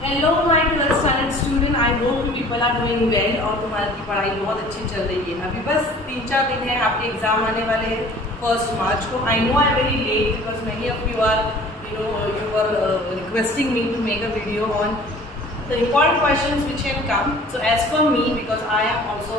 Hello my 12th standard student, I hope you people are doing well और तुम्हारी पढ़ाई बहुत अच्छी चल रही है। अभी बस 3-4 दिन है, आपके एग्जाम आने वाले हैं 1 मार्च को। I know I very late because many of you are you are requesting me to make a video on the important questions which can come. So as for me, because I am also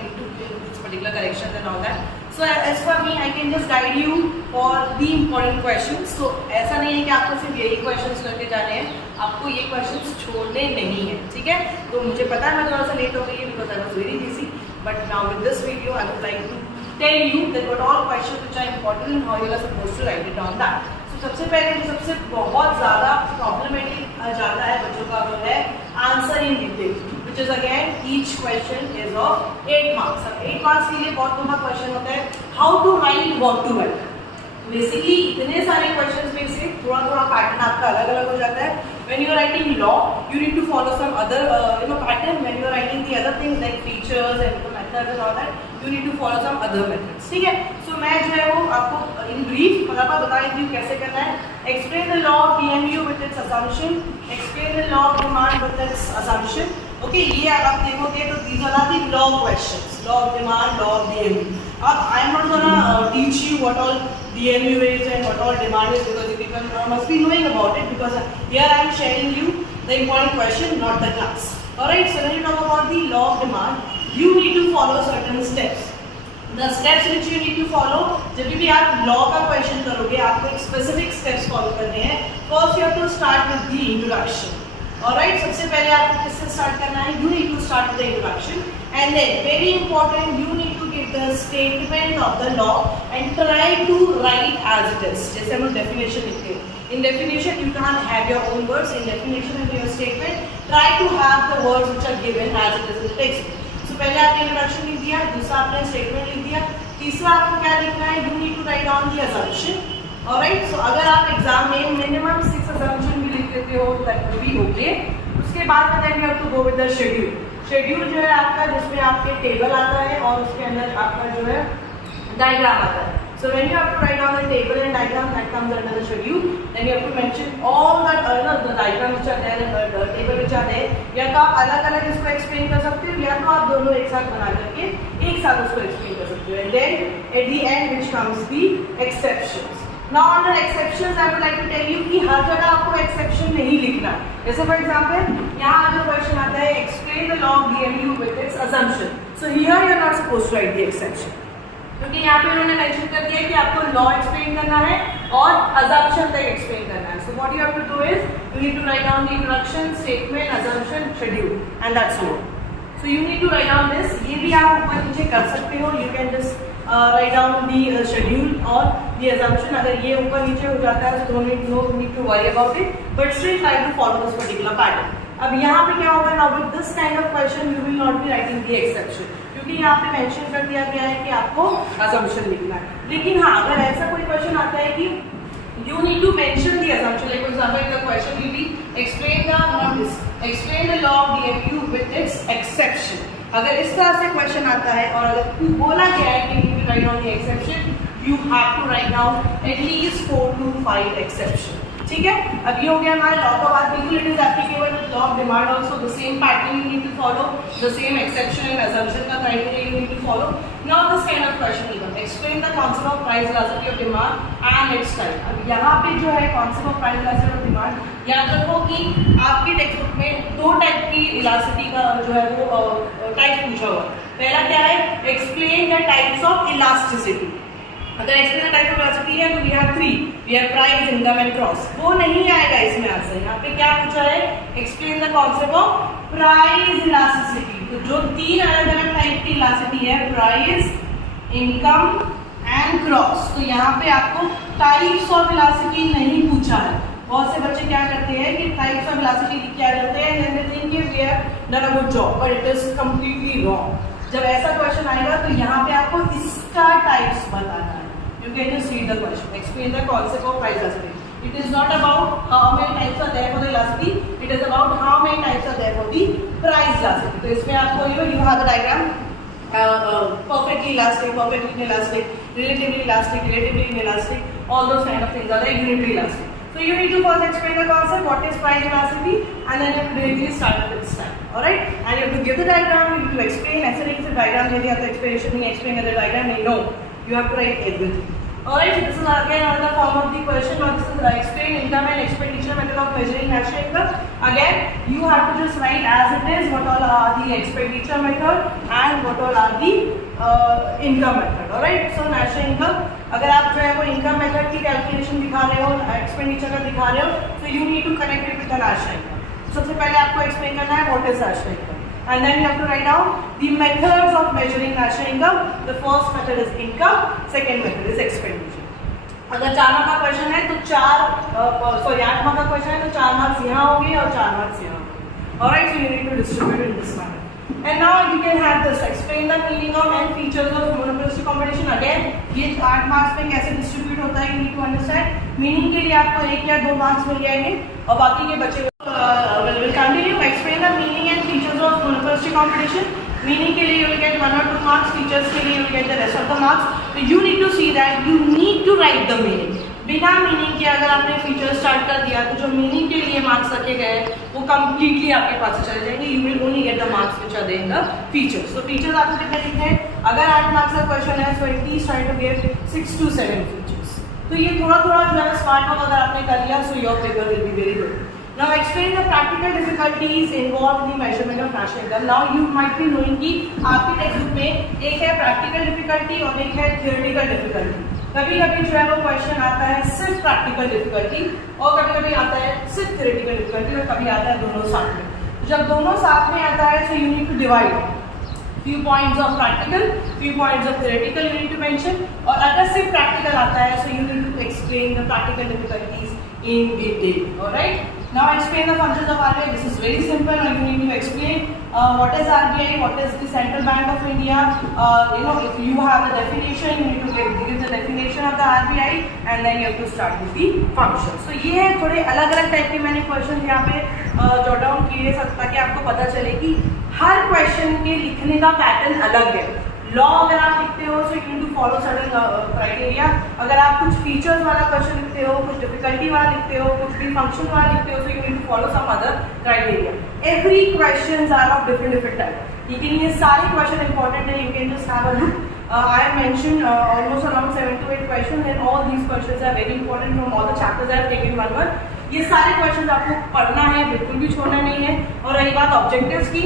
into this particular corrections and all that, so as for me I can just guide you for the important questions. So ऐसा नहीं है कि आपको सिर्फ यही questions करके जाने हैं, आपको ये questions छोड़ने नहीं है, ठीक है। तो मुझे पता है मैं थोड़ा सा लेट हो गई है because I was very busy, but now with this video I would like to tell you that what all questions which are important and how you are supposed to write it on that. सबसे पहले जो सबसे बहुत ज़्यादा problematic जाता है बच्चों का वो है answer in detail, which is again each question is of 8 marks. अब 8 मार्क्स के लिए बहुत लंबा क्वेश्चन होता है, how to write, what to write. Basically इतने सारे क्वेश्चंस में से थोड़ा थोड़ा पैटर्न आपका अलग अलग हो जाता है। When you are writing law you need to follow some other pattern. When you are writing the other things like features and the methods and all that you need to follow some other methods, ठीक है। सो मैं जो है वो आपको in brief फटाफट बता देती हूँ कैसे करना है। Explain the law of DMU with its assumption, explain the law of demand with its assumption. Okay, ये आप देखोगे तो these are the law questions, law of demand, law of DMU. अब I am not gonna teach you what all DMU is and what all demand is because you people must be knowing about it, because here I am sharing you the important question, not the class. Alright, so when you talk about the law of demand, you need to follow certain steps. The steps which you need to follow, जब भी आप law का question करोगे आपको एक specific steps follow करने हैं। First you have to start with the introduction. Alright, सबसे पहले आपको किससे start करना है? You need to start with the introduction, and then very important you need to give the statement of the law and try to write as it is. जैसे हम लोग definition लिखते हैं, in definition you can't have your own words. In definition of your statement try to have the words which are given as it is in the text. So पहले आपने introduction लिख दिया, दूसरा आपने statement लिख दिया, तीसरा आपको क्या लिखना है? You need to write down the assumption. Alright, so अगर आप एग्जाम में मिनिमम 6 assumption भी लिख देते हो that will be okay. उसके बाद में then you have to go with the schedule. Schedule जो है आपका जिसमें आपके टेबल आता है और उसके अंदर आपका जो है डायग्राम आता है। So when you have to write down the table and diagram that comes under the schedule, then you have to mention all that the diagram which are there and the table which are there. या तो आप अलग अलग इसको explain कर सकते हो या तो आप दोनों एक साथ बना करके एक साथ उसको एक्सप्लेन कर सकते हो। And then at the end which comes the exceptions. Now under exceptions I would like to tell you कि हर जगह आपको exception नहीं लिखना। जैसे for example यहाँ जो क्वेश्चन आता है explain the law of DMU with its assumption. So here you are not supposed to write the exception, क्योंकि यहाँ पे उन्होंने मेंशन कर दिया है कि आपको law explain करना है और assumption तक explain करना है। So what you have to do is you need to write down the introduction, statement, assumption, schedule, and that's all. So you need to write down this. ये भी आप ऊपर नीचे कर सकते हो। You can just write down the schedule or the assumption. अगर ये ऊपर नीचे हो जाता है तो no need to worry about it, but still try to follow this particular pattern. अब यहाँ पे क्या होगा, now with this kind of question you will not be writing the exception, क्योंकि यहाँ पे मेंशन कर दिया गया है कि आपको assumption लिखना है। लेकिन हाँ, अगर ऐसा कोई क्वेश्चन आता है कि you need to mention the assumption, like for example the question will be explain the law of DMU with its exception. अगर इस तरह से क्वेश्चन आता है और अगर बोला गया है कि you write down the exception, you have to write down at least 4 to 5 exception, ठीक है। अब ये हो गया हमारा लॉ का बात। बिल्कुल it is applicable with law of demand also, the same pattern you need to follow, the same exception and assumption का criteria you need to follow. Now this kind of question is explain the concept of price elasticity of demand and its type. अब यहाँ पे जो है concept of price elasticity of demand, याद रखो कि आपके टेक्स्ट बुक में 2 टाइप की इलास्टिसिटी का जो है वो टाइप पूछा हुआ है। पहला क्या है, explain the types of elasticity. अगर explain the type of elasticity है तो we have 3, we have price, income and cross. वो नहीं आएगा इसमें आंसर। यहाँ पे क्या पूछा है, explain the concept of price elasticity. तो जो 3 अलग अलग टाइप की इलास्टिसिटी है, प्राइस, इनकम एंड क्रॉस, तो यहाँ पे आपको टाइप्स ऑफ इलास्टिसिटी नहीं पूछा है। बहुत से बच्चे क्या करते हैं कि टाइप्स ऑफ इलास्टिसिटी क्या करते हैं, and they think we have done a good job, but it is completely wrong. जब ऐसा क्वेश्चन आएगा तो यहाँ पे आपको इसका टाइप्स बताना है। You can just read the question. Explain the concept of price elasticity. It is not about how many types are there for the elasticity. It is about how many types are there for the price elasticity. तो इसमें आपको you have a diagram, perfectly elastic, perfectly inelastic, relatively elastic, relatively inelastic. All those kind of things are there. Unitary elastic. So you need to first explain the concept, what is price elasticity, and then you have to directly start at this time. Alright? And you have to give the diagram, you need to explain. ऐसे नहीं कि सिर्फ diagram दे दिया तो explanation नहीं explain the diagram नहीं. No, you have to write everything. Alright, so this is again another form of the question. Now this is explain income and expenditure method of measuring national income. Again, you have to just write as it is what all are the expenditure method and what all are the income method. Alright, so national income. अगर आप जो है वो income method की calculation दिखा रहे हो, expenditure का दिखा रहे हो, so you need to connect it with the national income. सबसे पहले आपको explain करना है what is national income. And then you have to write down the methods of measuring national income. The first method is income, second method is expenditure. अगर 4 mark का question है तो 8 mark का क्वेश्चन है तो 4 marks यहाँ होंगे और 4 मार्क्स यहाँ होंगे. Alright, so you need to distribute in this manner. And now you can have this explain the meaning of and features of monopolistic competition. Again, ये 8 मार्क्स में कैसे डिस्ट्रीब्यूट होता है, you need to understand. Meaning के लिए आपको 1 या 2 marks मिल जाएंगे और बाकी के बचे will continue. Explain the meaning and features of monopolistic competition. Meaning के लिए you will get 1 or 2 marks. Features के लिए you will get the rest of the marks. So you need to see that you need to write the meaning. बिना meaning के अगर आपने feature start कर दिया तो जो मीनिंग के लिए मार्क्स रखे गए वो कम्प्लीटली आपके पास से चले जाएंगे. You will only get the marks which are there in the features. तो फीचर्स आपको कितने लिखने हैं? अगर 8 मार्क्स का क्वेश्चन है so at least try to give 6 to 7 features. तो ये थोड़ा थोड़ा जो है स्मार्ट वर्क अगर आपने कर लिया so your paper will be very good. Now explain the practical difficulties involved in the measurement of national income. Now you might be knowing कि आपके टेक्स्ट बुक में एक है practical difficulty और एक है theoretical difficulty. कभी कभी जो है वो क्वेश्चन आता है सिर्फ practical difficulty और कभी कभी आता है सिर्फ theoretical difficulty और कभी आता है दोनों साथ में. जब दोनों साथ में आता है so you need to divide. Few points of practical, few points of theoretical you need to mention. और अगर सिर्फ practical आता है so you need to explain the practical difficulties in detail. Alright? Now explain the functions of RBI. This is very simple. Now you need to explain what is RBI, what is the Central Bank of India. If you have the definition, you need to give the definition of the RBI, and then you have to start with the functions. So ये है थोड़े अलग-अलग type के मैंने question यहाँ पे jot down किए ताकि आपको पता चले कि हर क्वेश्चन के लिखने का पैटर्न अलग है. लॉ अगर आप लिखते हो so you need to follow certain criteria. अगर आप कुछ फीचर्स वाला क्वेश्चन लिखते हो, कुछ डिफिकल्टी वाला लिखते हो, कुछ भी फंक्शन वाला लिखते हो so you need to follow some other criteria. Every questions are of different type. लेकिन ये सारे क्वेश्चन इंपॉर्टेंट है. You can just have a look. I have mentioned almost around 7 to 8 questions and all these questions are very important from all the chapters I have taken one. ये सारे question आपको पढ़ना है, बिल्कुल भी छोड़ना नहीं है. और रही बात ऑब्जेक्टिव्स की,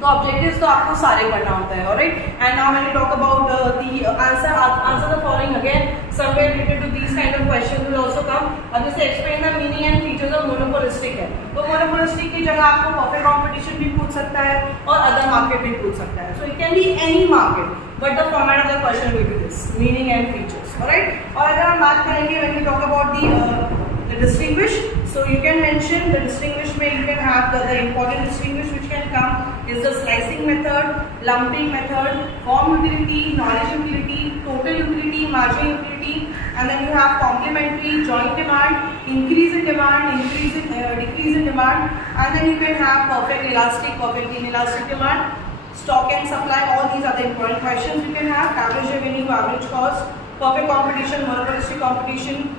तो ऑब्जेक्टिव्स तो आपको सारे पढ़ना होता है. Alright, and now when we talk about the answer the following again somewhere related to these kind of question will also come. अब जैसे explain the meaning and features of monopolistic है तो मोनोपोलिस्टिक की जगह आपको परफेक्ट कंपटीशन भी पूछ सकता है और अदर मार्केट भी पूछ सकता है. So it can be any market but the format of the question will be this meaning and features. Alright, और अगर हम बात करेंगे when we talk about the distinguish, so you can mention the distinguish में you can have the important distinguish which can come is the slicing method, lumping method, form utility, knowledge utility, total utility, margin utility, and then you have complementary, joint demand, increase in demand, decrease in demand, and then you can have perfect elastic, perfect inelastic demand, stock and supply. All these are the important questions you can have. Average revenue, average cost, perfect competition, monopolistic competition,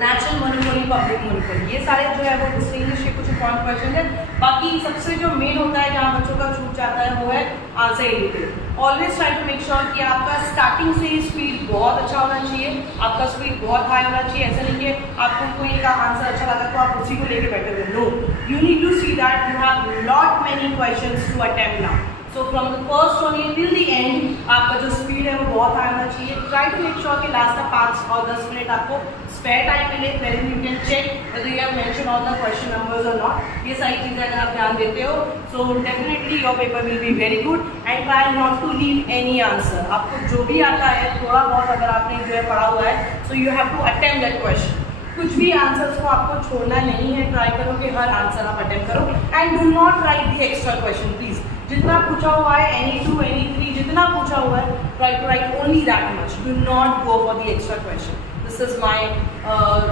natural monopoly, public monopoly. ये सारे जो है वो distinguish के कुछ important question है. बाकी सबसे जो मेन होता है जहाँ बच्चों का छूट जाता है वो है answer indicator. Always try to make sure कि आपका स्टार्टिंग से ही स्पीड बहुत अच्छा होना चाहिए, आपका स्पीड बहुत हाई होना चाहिए. ऐसा नहीं कि आपको कोई का आंसर अच्छा लगा तो आप उसी को लेके बैठे हुए. No, you need to see that you have lot many questions to attempt now. So from the first only till the end आपका जो स्पीड है वो बहुत हाई होना चाहिए. ट्राई टू मेक श्योर कि लास्ट का 5 और 10 मिनट आपको स्पेयर टाइम मिले, then you can check whether you have mentioned all the question numbers or not. ये सारी चीज़ें अगर आप ध्यान देते हो so definitely your paper will be very good and try not to leave any answer. आपको जो भी आता है थोड़ा बहुत अगर आपने जो है पढ़ा हुआ है so you have to attempt that question. कुछ भी आंसर्स को आपको छोड़ना नहीं है. ट्राई करो कि हर आंसर आप अटेम्प्ट करो and do not right the extra question please. जितना पूछा हुआ है any 2 any 3 जितना पूछा हुआ है try to write only that much. Do not go for the extra question. This is my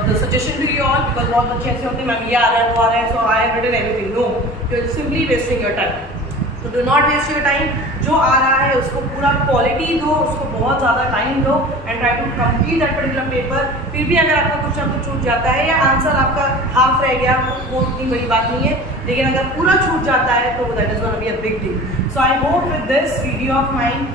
the suggestion to you all because बहुत अच्छे ऐसे होते हैं मैम ये आ रहा है वो आ रहा है so I have written everything. No, you're simply wasting your time. तो do not waste your time, जो आ रहा है उसको पूरा क्वालिटी दो, उसको बहुत ज़्यादा टाइम दो and try to complete that particular paper. फिर भी अगर आपका कुछ ना कुछ छूट जाता है या आंसर आपका हाफ रह गया, वो उतनी बड़ी बात नहीं है, लेकिन अगर पूरा छूट जाता है तो that is gonna be a big deal. So I hope with this video of mine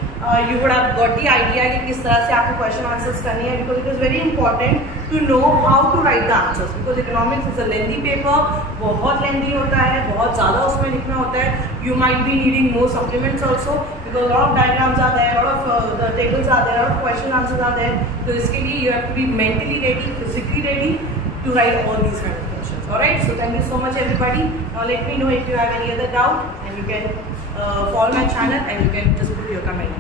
you would have got the idea कि किस तरह से आपको क्वेश्चन आंसर्स करनी है, because it is very important to know how to write the answers, because economics is a lengthy paper, बहुत lengthy होता है, बहुत ज़्यादा उसमें लिखना होता है। You might be needing more supplements also, because lot of diagrams are there, lot of the tables are there, lot of question answers are there. तो इसके लिए you have to be mentally ready, physically ready to write all these kind of questions. Alright, so thank you so much everybody. Now let me know if you have any other doubt, and you can follow my channel and you can just put your comment.